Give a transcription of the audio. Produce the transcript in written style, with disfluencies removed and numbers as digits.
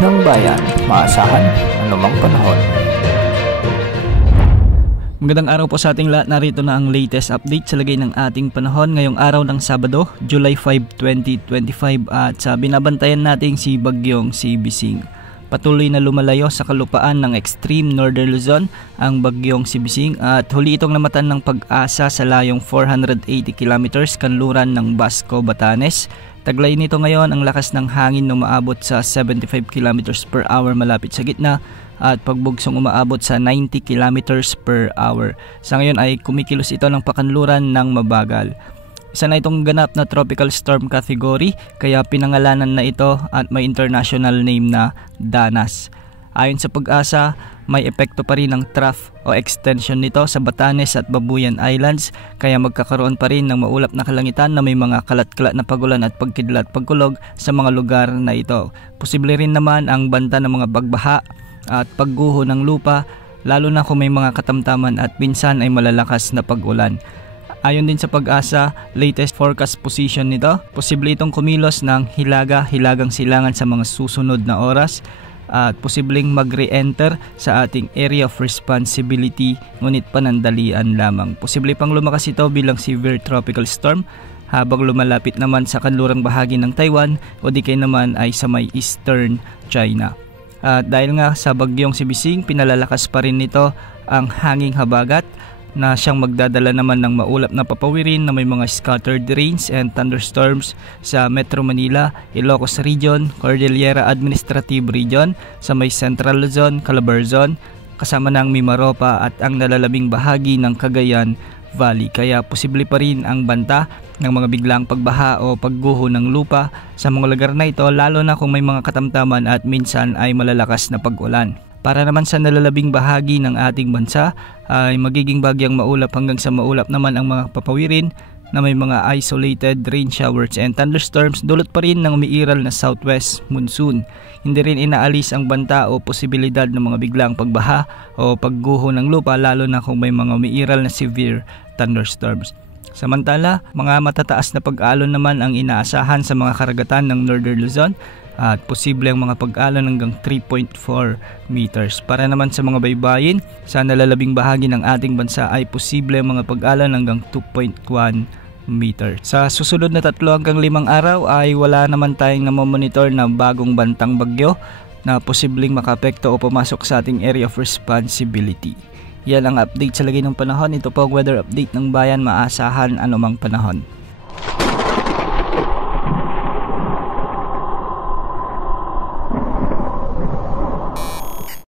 ng bayan, maasahan anumang panahon. Magandang araw po sa ating lahat. Narito na ang latest update sa lagay ng ating panahon ngayong araw ng Sabado, July 5, 2025 at sa binabantayan nating si Bagyong si Bising. Patuloy na lumalayo sa kalupaan ng extreme northern Luzon ang Bagyong si Bising at huli itong namatan ng Pag-asa sa layong 480 kilometers kanluran ng Basco, Batanes. Taglay nito ngayon ang lakas ng hangin na umaabot sa 75 kilometers per hour malapit sa gitna at pagbugsong umaabot sa 90 kilometers per hour. Sa ngayon ay kumikilos ito ng pakanluran ng mabagal. Isa na itong ganap na tropical storm category kaya pinangalanan na ito at may international name na Danas. Ayon sa Pag-asa, may epekto pa rin ang trough o extension nito sa Batanes at Babuyan Islands kaya magkakaroon pa rin ng maulap na kalangitan na may mga kalat-kalat na pagulan at pagkidlat pagkulog sa mga lugar na ito. Posible rin naman ang banta ng mga bagbaha at pagguho ng lupa lalo na kung may mga katamtaman at minsan ay malalakas na pag-ulan. Ayon din sa Pag-asa, latest forecast position nito, posible itong kumilos ng hilagang silangan sa mga susunod na oras at posibleng mag-re-enter sa ating area of responsibility ngunit panandalian lamang. Posible pang lumakas ito bilang severe tropical storm habang lumalapit naman sa kanlurang bahagi ng Taiwan o di kaya naman ay sa may eastern China. At dahil nga sa Bagyong si Bising, pinalalakas pa rin nito ang hanging habagat na siyang magdadala naman ng maulap na papawirin na may mga scattered rains and thunderstorms sa Metro Manila, Ilocos Region, Cordillera Administrative Region, sa may Central Luzon, Calabarzon, kasama ng Mimaropa at ang nalalabing bahagi ng Cagayan Valley. Kaya posible pa rin ang banta ng mga biglang pagbaha o pagguho ng lupa sa mga lugar na ito lalo na kung may mga katamtaman at minsan ay malalakas na pag-ulan. Para naman sa nalalabing bahagi ng ating bansa ay magiging bagyang maulap hanggang sa maulap naman ang mga papawirin na may mga isolated rain showers and thunderstorms dulot pa rin ng umiiral na southwest monsoon. Hindi rin inaalis ang banta o posibilidad ng mga biglang pagbaha o pagguho ng lupa lalo na kung may mga umiiral na severe thunderstorms. Samantala, mga matataas na pag-alon naman ang inaasahan sa mga karagatan ng Northern Luzon at posible ang mga pag-alon hanggang 3.4 meters. Para naman sa mga baybayin, sa nalalabing bahagi ng ating bansa ay posible ang mga pag-alon hanggang 2.1 meter. Sa susunod na 3 hanggang 5 araw ay wala naman tayong namomonitor na bagong bantang bagyo na posibleng makapekto o pumasok sa ating area of responsibility. Yan ang update sa lagay ng panahon. Ito po ang weather update ng bayan, maasahan anumang panahon.